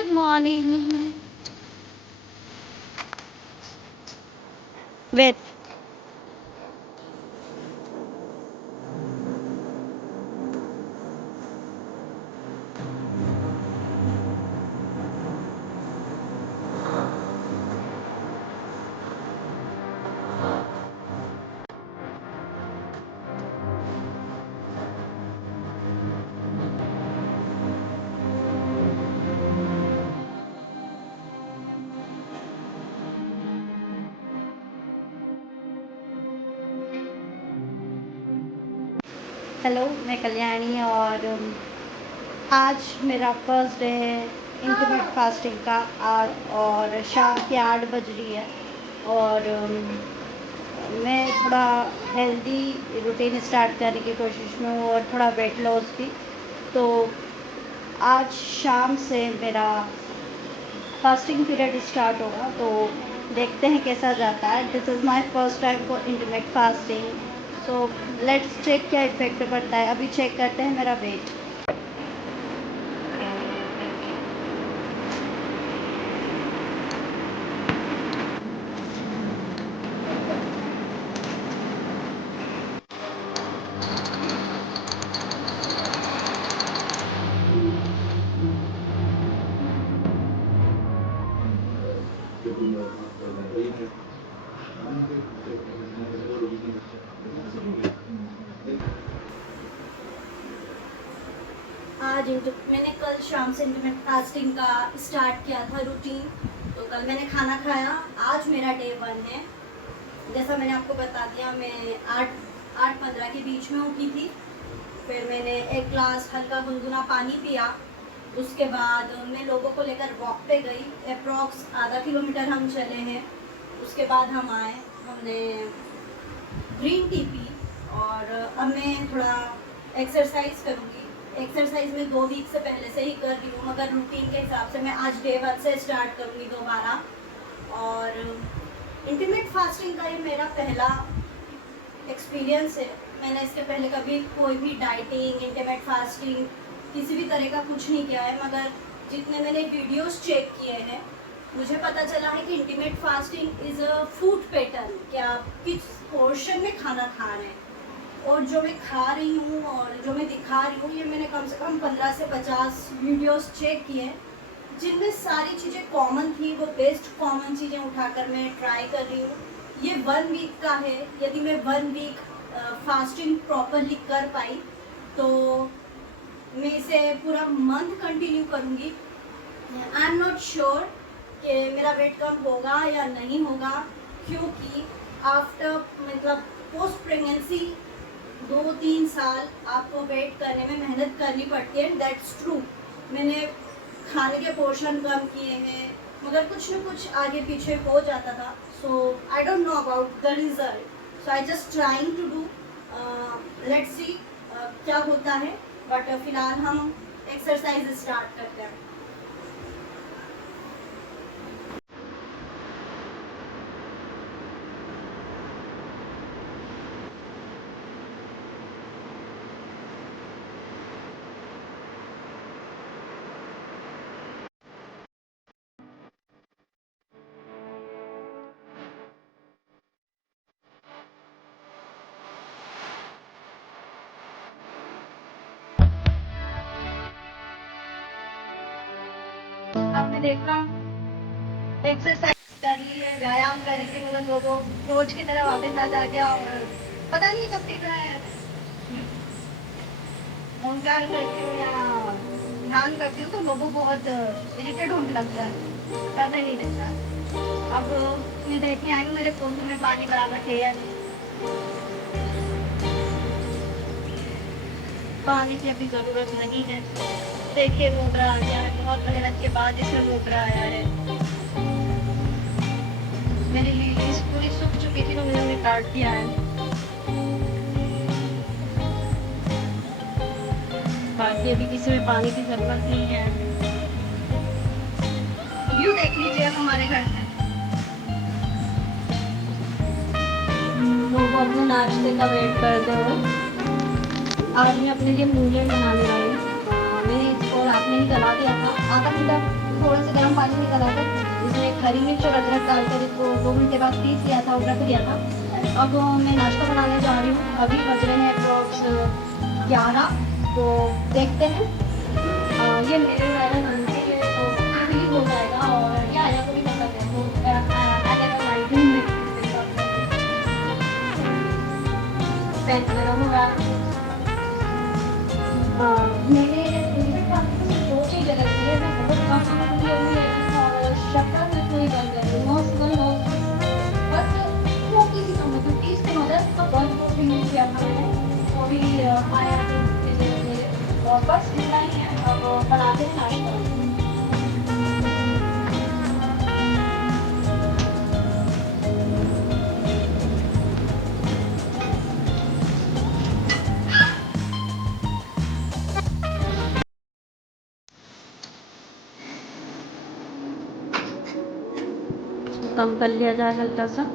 Good morning. Wait. Hello, मैं कल्याणी और आज मेरा फर्स्ट डे है इंटरमिट फास्टिंग का। आज और शाम के 8 बज रही है और मैं थोड़ा हेल्दी रूटीन स्टार्ट करने की कोशिश में हूँ और थोड़ा वेट लॉस भी। तो आज शाम से मेरा फास्टिंग पीरियड स्टार्ट होगा, तो देखते हैं कैसा जाता है। This is my first time for intermit fasting, so let's check क्या इफ़ेक्ट पड़ता है। अभी चेक करते हैं मेरा वेट। मैंने कल शाम से इंटरमिट फास्टिंग का स्टार्ट किया था रूटीन। तो कल मैंने खाना खाया। आज मेरा डे 1 है। जैसा मैंने आपको बता दिया, मैं 8:15 के बीच में उठी थी। फिर मैंने एक ग्लास हल्का गुनगुना पानी पिया। उसके बाद मैं लोगों को लेकर वॉक पे गई। अप्रॉक्स आधा किलोमीटर हम चले हैं। उसके बाद हम आए, हमने ग्रीन टी पी और अब मैं थोड़ा एक्सरसाइज करूँगी। एक्सरसाइज में 2 वीक से पहले से ही कर रही हूँ, मगर रूटीन के हिसाब से मैं आज डे 1 से स्टार्ट करूँगी दोबारा। और इंटरमिट फास्टिंग का ये मेरा पहला एक्सपीरियंस है। मैंने इसके पहले कभी कोई भी डाइटिंग, इंटरमिट फास्टिंग किसी भी तरह का कुछ नहीं किया है, मगर जितने मैंने वीडियोस चेक किए हैं मुझे पता चला है कि intermit fasting is a food pattern, कि आप किस पोर्शन में खाना खा रहे हैं। और जो मैं खा रही हूँ और जो मैं दिखा रही हूँ, ये मैंने कम से कम 15 से 50 वीडियोस चेक किए हैं, जिनमें सारी चीज़ें कॉमन थी। वो बेस्ट कॉमन चीज़ें उठाकर मैं ट्राई कर रही हूँ। ये 1 वीक का है। यदि मैं 1 वीक फास्टिंग प्रॉपरली कर पाई तो मैं इसे पूरा मंथ कंटिन्यू करूँगी। आई एम नॉट श्योर कि मेरा वेट कम होगा या नहीं होगा, क्योंकि आफ्टर मतलब पोस्ट प्रेगनेंसी 2-3 साल आपको वेट करने में मेहनत करनी पड़ती है। That's true. मैंने खाने के पोर्शन कम किए हैं, मगर कुछ न कुछ आगे पीछे हो जाता था। So I don't know about the result, so I just trying to do, let's see क्या होता है। बट फिलहाल हम एक्सरसाइज स्टार्ट करते हैं। आपने देखा, एक्सरसाइज कर ली है, व्यायाम करके मतलब लोगों रोज की तरह वापस आ जा गया और पता नहीं कब दिख रहा है। ओंकार करती हूँ या ध्यान करती हूँ तो लोगों को बहुत इरिटेट होने लगता है, करने नहीं देता। अब मैं देखने आई हूँ मेरे फोन में पानी बराबर है या नहीं। पानी की अभी जरूरत नहीं है। देखिए मोगरा आ गया है, बहुत मेहनत के बाद इसमें मोगरा आया है। मेरी लिलीज पूरी सूख चुकी थी तो मैंने काट दिया है। बाकी अभी किसी में पानी की जरूरत नहीं है। व्यू देख लीजिए हमारे घर में। लोग अपने नाश्ते का वेट करते हो। आज मैं अपने लिए मूंगें बनाने वाली हूँ। मैंने इसको रात में ही गला दिया था। आधा घंटा थोड़ा सा गर्म पानी में गला कर इसमें हरी मिर्च और अदरक डालकर इसको 2 घंटे बाद पीस लिया था और रख दिया था। अब मैं नाश्ता बनाने जा रही हूँ। अभी बज रहे हैं अप्रॉक्स 11। तो देखते हैं। ये मेरे वाला बनते हैं तो भी हो जाएगा और ये आया को भी पसंद है तो पैन गरम हो रहा है। मैंने दो चीज़ रखी है। मैं बहुत कम लिए हुई है और शक्कर में कोई बन जाए नो शुगर नो बस छोटी सी चम्मच क्योंकि इसकी मदद का बंद को भी किया था मैंने वो भी आया और बस इतना ही है। अब बनाते हैं नाश्ता। कम कर लिया जाए हल्का सा।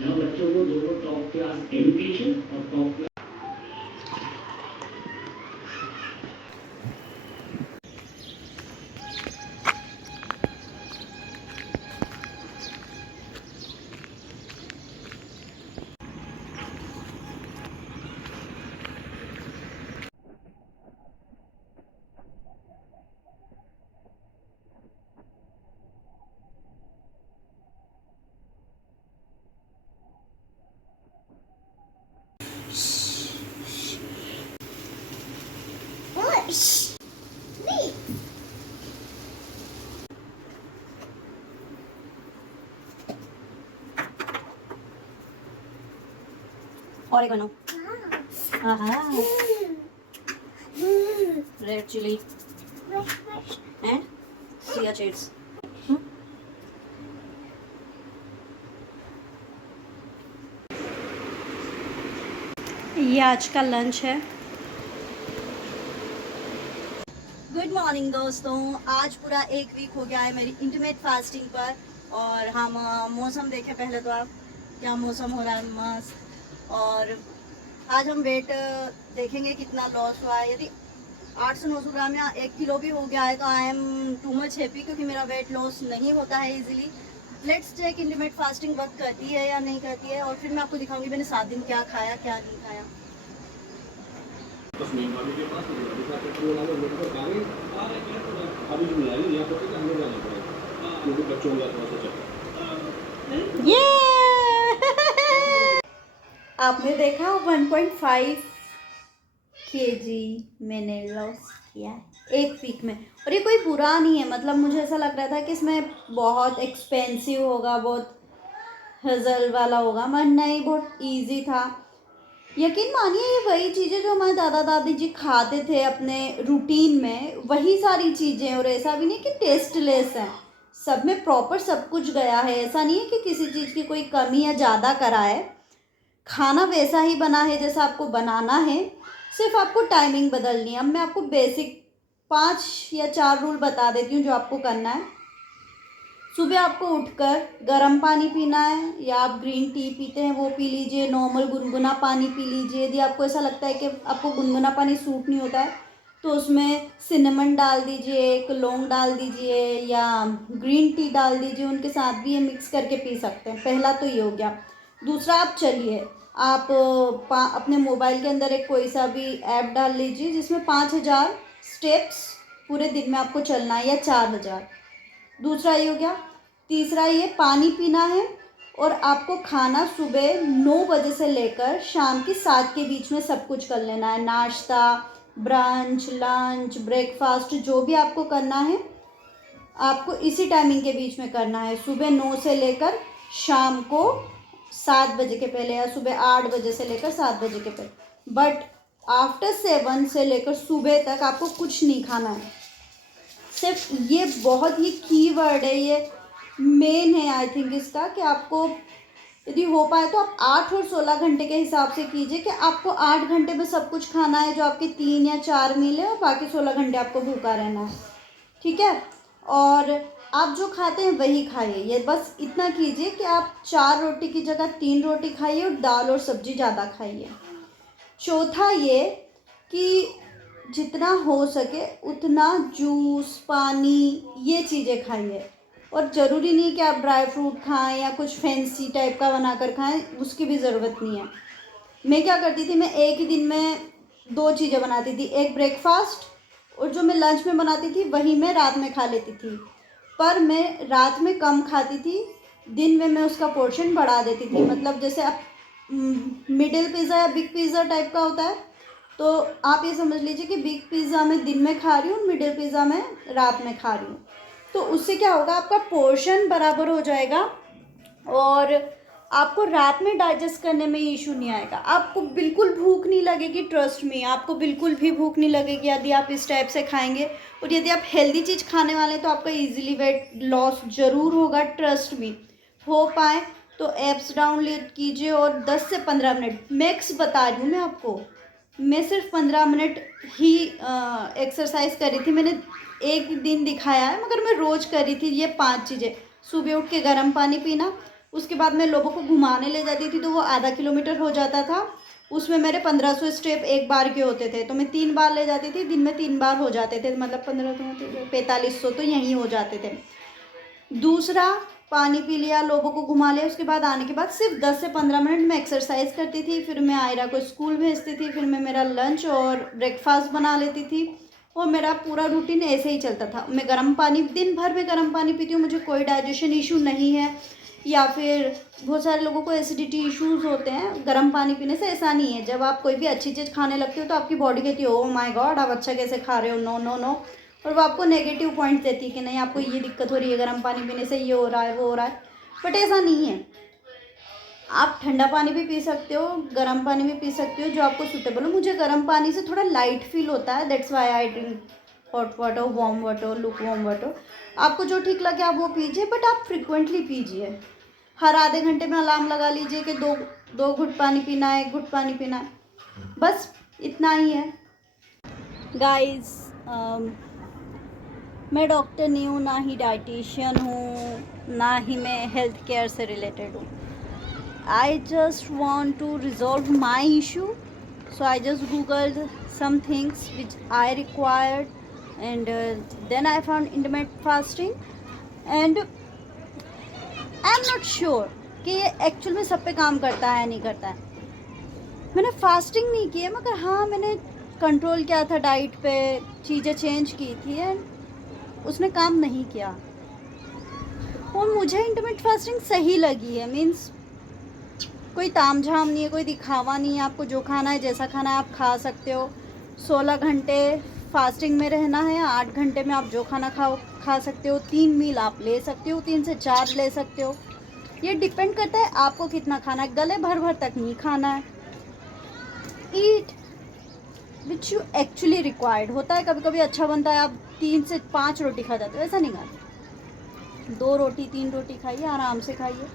जहाँ बच्चों को दोनों टॉप क्लास एजुकेशन और top class oregano, red chilli and chia seeds. ये आज का लंच है। गुड मॉर्निंग दोस्तों, आज पूरा एक वीक हो गया है मेरी इंटरमिटेंट फास्टिंग पर। और हम मौसम देखें पहले तो आप, क्या मौसम हो रहा है मस्त। और आज हम वेट देखेंगे कितना लॉस हुआ है। यदि 800-900 ग्राम या 1 किलो भी हो गया है तो I am too much happy, क्योंकि मेरा वेट लॉस नहीं होता है easily. Let's check intermittent fasting work करती है या नहीं करती है, और फिर मैं आपको दिखाऊंगी मैंने 7 दिन क्या खाया क्या नहीं खाया। बस मेन वाले के पास पेट्रोल वाला लोग को गाड़ी अभी भी मिला नहीं, यहाँ पर तो हमें जाना पड़ेगा क्योंकि बच्चों का थोड़ा सा चक्कर। ये आपने देखा 1.5 केजी मैंने लॉस किया एक वीक में। और ये कोई बुरा नहीं है, मतलब मुझे ऐसा लग रहा था कि इसमें बहुत एक्सपेंसिव होगा, बहुत हज़ल वाला होगा, मगर नहीं, बहुत इजी था। यकीन मानिए ये वही चीज़ें जो हमारे दादा दादी जी खाते थे अपने रूटीन में, वही सारी चीज़ें। और ऐसा भी नहीं कि टेस्टलेस है, सब में प्रॉपर सब कुछ गया है। ऐसा नहीं है कि किसी चीज़ की कोई कमी या ज़्यादा करा है। खाना वैसा ही बना है जैसा आपको बनाना है, सिर्फ आपको टाइमिंग बदलनी है। अब मैं आपको बेसिक 5 या 4 रूल बता देती हूँ जो आपको करना है। सुबह आपको उठकर गर्म पानी पीना है, या आप ग्रीन टी पीते हैं वो पी लीजिए, नॉर्मल गुनगुना पानी पी लीजिए। यदि आपको ऐसा लगता है कि आपको गुनगुना पानी सूट नहीं होता है तो उसमें सिनेमन डाल दीजिए, एक लौंग डाल दीजिए, या ग्रीन टी डाल दीजिए, उनके साथ भी ये मिक्स करके पी सकते हैं। पहला तो ये हो गया। दूसरा, आप चलिए आप अपने मोबाइल के अंदर एक कोई सा भी ऐप डाल लीजिए जिसमें 5000 स्टेप्स पूरे दिन में आपको चलना है, या 4000। दूसरा ये हो गया। तीसरा, ये पानी पीना है, और आपको खाना सुबह 9 बजे से लेकर शाम की 7 के बीच में सब कुछ कर लेना है। नाश्ता, ब्रंच, लंच, ब्रेकफास्ट, जो भी आपको करना है आपको इसी टाइमिंग के बीच में करना है। सुबह 9 से लेकर शाम को 7 बजे के पहले, या सुबह 8 बजे से लेकर 7 बजे के पहले। बट आफ्टर 7 से लेकर सुबह तक आपको कुछ नहीं खाना है। सिर्फ ये बहुत ही कीवर्ड है, ये मेन है आई थिंक इसका, कि आपको यदि हो पाए तो आप 8 और 16 घंटे के हिसाब से कीजिए कि आपको 8 घंटे में सब कुछ खाना है जो आपके 3 या 4 मील है, और बाकी 16 घंटे आपको भूखा रहना है। ठीक है, और आप जो खाते हैं वही खाइए। ये बस इतना कीजिए कि आप 4 रोटी की जगह 3 रोटी खाइए, और दाल और सब्जी ज़्यादा खाइए। चौथा ये कि जितना हो सके उतना जूस, पानी, ये चीज़ें खाइए। और ज़रूरी नहीं कि आप ड्राई फ्रूट खाएं या कुछ फैंसी टाइप का बना कर खाएं, उसकी भी ज़रूरत नहीं है। मैं क्या करती थी, मैं एक ही दिन में 2 चीज़ें बनाती थी। एक ब्रेकफास्ट, और जो मैं लंच में बनाती थी वही मैं रात में खा लेती थी। पर मैं रात में कम खाती थी, दिन में मैं उसका पोर्शन बढ़ा देती थी। मतलब जैसे आप मिडिल पिज़्ज़ा या बिग पिज़्ज़ा टाइप का होता है, तो आप ये समझ लीजिए कि बिग पिज़्ज़ा मैं दिन में खा रही हूँ, मिडिल पिज़्ज़ा मैं रात में खा रही हूँ। तो उससे क्या होगा, आपका पोर्शन बराबर हो जाएगा, और आपको रात में डाइजेस्ट करने में इशू नहीं आएगा। आपको बिल्कुल भूख नहीं लगेगी, ट्रस्ट मी, आपको बिल्कुल भी भूख नहीं लगेगी यदि आप इस टाइप से खाएंगे। और यदि आप हेल्दी चीज़ खाने वाले हैं तो आपका इजीली वेट लॉस ज़रूर होगा, ट्रस्ट मी। हो पाए तो एप्स डाउनलोड कीजिए, और 10 से 15 मिनट मैक्स बता रही हूँ मैं आपको। मैं सिर्फ 15 मिनट ही एक्सरसाइज करी थी, मैंने एक दिन दिखाया है, मगर मैं रोज़ करी थी ये 5 चीज़ें। सुबह उठ के गर्म पानी पीना, उसके बाद मैं लोगों को घुमाने ले जाती थी तो वो आधा किलोमीटर हो जाता था, उसमें मेरे 1500 स्टेप एक बार के होते थे, तो मैं 3 बार ले जाती थी, दिन में 3 बार हो जाते थे, मतलब 4500 तो यहीं हो जाते थे। दूसरा, पानी पी लिया, लोगों को घुमा लिया, उसके बाद आने के बाद सिर्फ 10 से 15 मिनट मैं एक्सरसाइज करती थी। फिर मैं आयरा को स्कूल भेजती थी, फिर मैं मेरा लंच और ब्रेकफास्ट बना लेती थी, और मेरा पूरा रूटीन ऐसे ही चलता था। मैं गर्म पानी, दिन भर में गर्म पानी पीती हूँ, मुझे कोई डाइजेशन इशू नहीं है। या फिर बहुत सारे लोगों को एसिडिटी इश्यूज़ होते हैं गर्म पानी पीने से, ऐसा नहीं है। जब आप कोई भी अच्छी चीज़ खाने लगते हो तो आपकी बॉडी कहती है ओह माय गॉड आप अच्छा कैसे खा रहे हो, नो नो नो, और वो आपको नेगेटिव पॉइंट देती है कि नहीं आपको ये दिक्कत हो रही है गर्म पानी पीने से, ये हो रहा है वो हो रहा है। बट ऐसा नहीं है, आप ठंडा पानी भी पी सकते हो, गर्म पानी भी पी सकते हो, जो आपको सूटेबल हो। मुझे गर्म पानी से थोड़ा लाइट फील होता है, that's why I drink hot water, warm water, look warm water. आपको जो ठीक लगे आप वो पीजिए, बट आप फ्रिक्वेंटली पीजिए। हर आधे घंटे में अलार्म लगा लीजिए कि दो घुट पानी पीना है, 1 घुट पानी पीना है, बस इतना ही है। गाइस मैं डॉक्टर नहीं हूँ, ना ही डाइटिशियन हूँ, ना ही मैं हेल्थ केयर से रिलेटेड हूँ। I just want to resolve my issue, so I just googled some things which I required, and then I found intermittent fasting, and I'm not sure कि ये एक्चुअल में सब पे काम करता है या नहीं करता है। मैंने फास्टिंग नहीं की है, मगर हाँ मैंने कंट्रोल किया था डाइट पे, चीज़ें चेंज की थी, एंड उसने काम नहीं किया। और मुझे इंटरमिटेंट फास्टिंग सही लगी है, मीन्स कोई तामझाम नहीं है, कोई दिखावा नहीं है। आपको जो खाना है, जैसा खाना है आप खा सकते हो। 16 घंटे फास्टिंग में रहना है, 8 घंटे में आप जो खाना खा सकते हो। 3 मील आप ले सकते हो, 3 से 4 ले सकते हो। ये डिपेंड करता है आपको कितना खाना है। गले भर भर तक नहीं खाना है। ईट विच यू एक्चुअली रिक्वायर्ड। होता है कभी कभी अच्छा बनता है, आप 3 से 5 रोटी खा जाते हो, ऐसा नहीं खाते। 2 रोटी 3 रोटी खाइए, आराम से खाइए।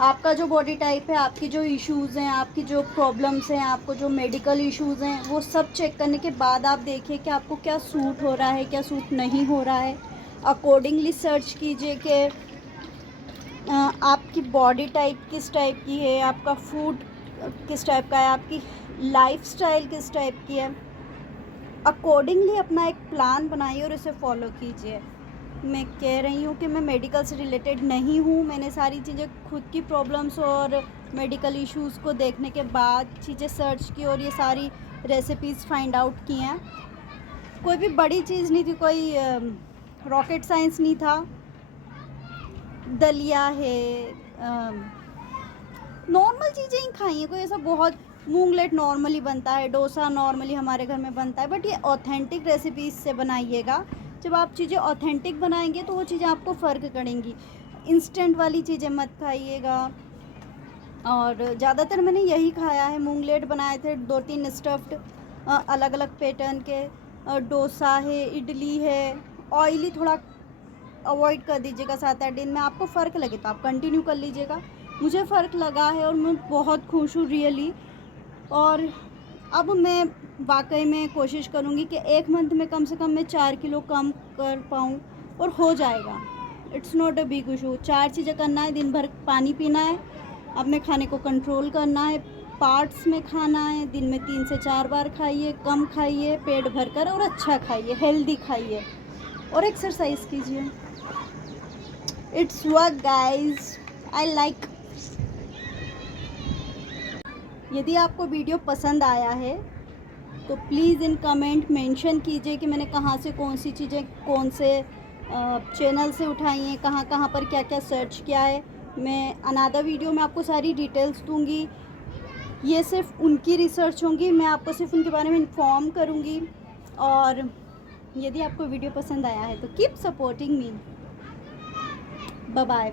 आपका जो बॉडी टाइप है, आपकी जो इश्यूज़ हैं, आपकी जो प्रॉब्लम्स हैं, आपको जो मेडिकल इश्यूज़ हैं, वो सब चेक करने के बाद आप देखिए कि आपको क्या सूट हो रहा है, क्या सूट नहीं हो रहा है। अकॉर्डिंगली सर्च कीजिए कि आपकी बॉडी टाइप किस टाइप की है, आपका फूड किस टाइप का है, आपकी लाइफस्टाइल किस टाइप की है। अकॉर्डिंगली अपना एक प्लान बनाइए और इसे फॉलो कीजिए। मैं कह रही हूँ कि मैं मेडिकल से रिलेटेड नहीं हूँ। मैंने सारी चीज़ें खुद की प्रॉब्लम्स और मेडिकल इश्यूज़ को देखने के बाद चीज़ें सर्च की और ये सारी रेसिपीज़ फाइंड आउट की हैं। कोई भी बड़ी चीज़ नहीं थी, कोई रॉकेट साइंस नहीं था। दलिया है, नॉर्मल चीज़ें ही खाई हैं। कोई ऐसा बहुत मूंगलेट नॉर्मली बनता है, डोसा नॉर्मली हमारे घर में बनता है, बट ये ऑथेंटिक रेसिपीज़ से बनाइएगा। जब आप चीज़ें ऑथेंटिक बनाएंगे तो वो चीज़ें आपको फ़र्क करेंगी। इंस्टेंट वाली चीज़ें मत खाइएगा। और ज़्यादातर मैंने यही खाया है। मूंगलेट बनाए थे 2-3 स्टफ्ड अलग अलग पैटर्न के। डोसा है, इडली है। ऑयली थोड़ा अवॉइड कर दीजिएगा 7-8 दिन में। आपको फ़र्क लगे तो आप कंटिन्यू कर लीजिएगा। मुझे फ़र्क लगा है और मैं बहुत खुश हूँ रियली। और अब मैं वाकई में कोशिश करूँगी कि 1 मंथ में कम से कम मैं 4 किलो कम कर पाऊँ, और हो जाएगा। It's not a big issue. 4 चीज़ें करना है। दिन भर पानी पीना है, अपने खाने को कंट्रोल करना है, पार्ट्स में खाना है, दिन में 3 से 4 बार खाइए, कम खाइए, पेट भर कर और अच्छा खाइए, हेल्दी खाइए, और एक्सरसाइज कीजिए। It's work guys, I like. यदि आपको वीडियो पसंद आया है तो प्लीज़ इन कमेंट मेंशन कीजिए कि मैंने कहाँ से कौन सी चीज़ें कौन से चैनल से उठाई हैं, कहाँ कहाँ पर क्या क्या सर्च किया है। मैं अनदर वीडियो में आपको सारी डिटेल्स दूंगी। ये सिर्फ उनकी रिसर्च होंगी, मैं आपको सिर्फ उनके बारे में इन्फॉर्म करूँगी। और यदि आपको वीडियो पसंद आया है तो keep supporting me. Bye bye.